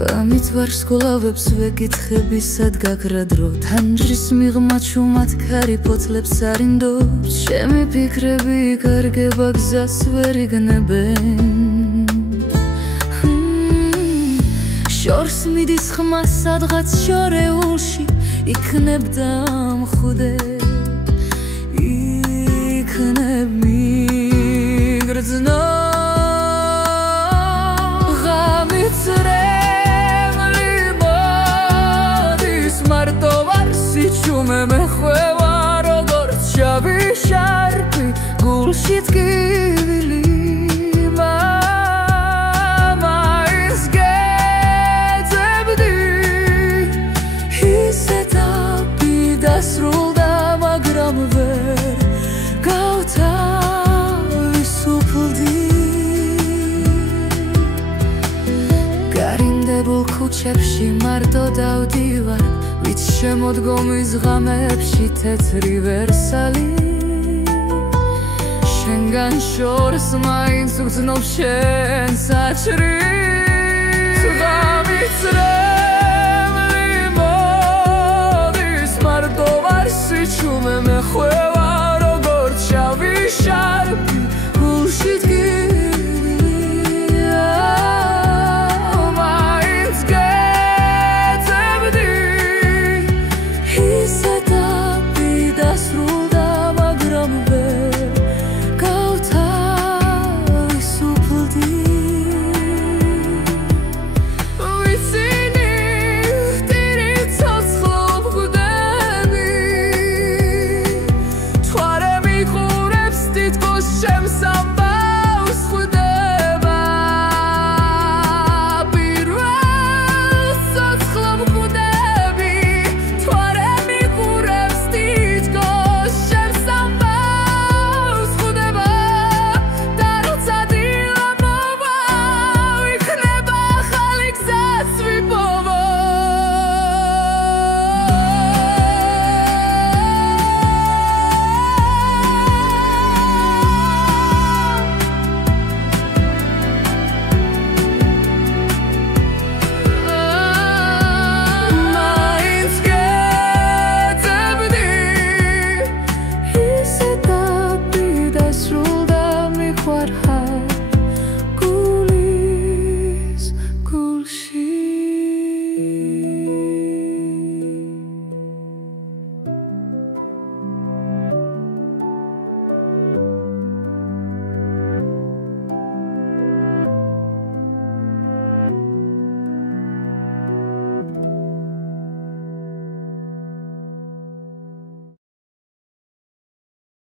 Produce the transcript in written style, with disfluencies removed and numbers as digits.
გამით ვარსკვლავებს ვეკითხები სად გაქრა დრო თანჯრის მიღმა ჩუმად ქარი ფოთლებს არინდო ჩემი ფიქრები კარგება გზას ვერ იგნებენ შორს მიდის ხმა სადღაც შორეულში იქნებდა მხვდე იქნებ მიგრძნო Чуме мეხება როგორც შავი შარფი გულში ტკივილი მაინც გეძებდი ის ეტაპი დასრულდა მაგრამ ვერ გავთავისუფლდი გარიმდებულ ქუჩებში მარტო დავდივარ ვით შემოდგომის ღამებში თეთრი ვერსალი შენგან შორს მაინც უგრძნობ შენ საჭრი